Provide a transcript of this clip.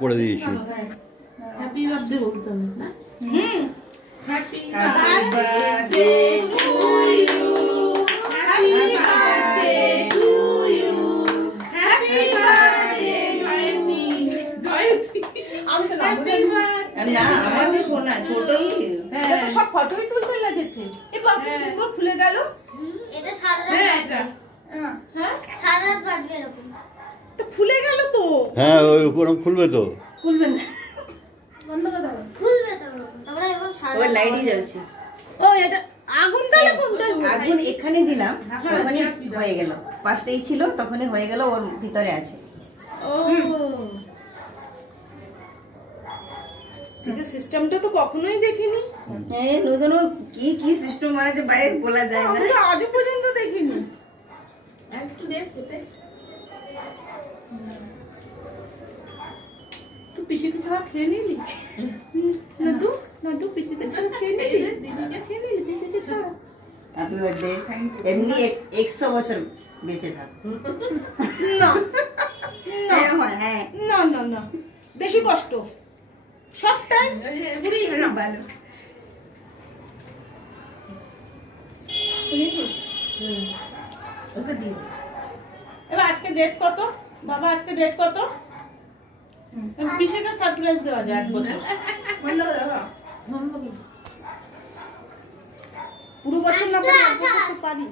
করে দিয়েছি। Happy birthday বলতে হবে না? Happy birthday to you, happy birthday to you, happy birthday Jayanti. Jayanti আমি তো হ্যাপি বার্থডে না, আমাদের সোনা ছোটই সব ফটোই তুলতে লেগেছে। এই বাবা সুন্দর ফুলে গেল। এটা সারা রাত বাজবে। হ্যাঁ সারা রাত বাজবে এরকম। তো ফুলে গেল তো। হ্যাঁ ওই ওরকম খুলবে তো। খুলবে না, বন্ধ করে দাও। খুলবে তো ওরকম। তারপরে এরকম সারা ওই রাত লাইটই জ্বলছে। ও এটা আগুন তাহলে কোনটা? আগুন এখানে দিলাম, তখনই হয়ে গেল। পাঁচটাই ছিল, তখনই হয়ে গেল, ওর ভিতরে আছে। ও এই যে সিস্টেমটা তো কখনোই দেখিনি। হ্যাঁ, নতুন কি কি সিস্টেম বানাচ্ছে বাইরে বলা যায় না। আমি তো আজও পর্যন্ত দেখিনি। একটু দেখ কোথায় তুই পিসিকে ছাড়া খেয়ে নিলি? নাদু নাদু পিসিকে ছাড়া খেয়ে নিলি? দিদিকে খেয়ে নিলি পিসিকে ছাড়া? Happy birthday. এমনি 100 বছর বেঁচে থাক। না হ্যাঁ, না না না, বেশি কষ্ট সবটাই ভালো। ওটা দিও। এবার আজকে ডেট কত বাবা? আজকে ডেট কত? পিসিকে সারপ্রাইজ দেওয়া যায় 1 বছর। বন্ধ করে দাও। বন্ধ করে। পুরো বছর না পারি, 1 বছর তো পারি।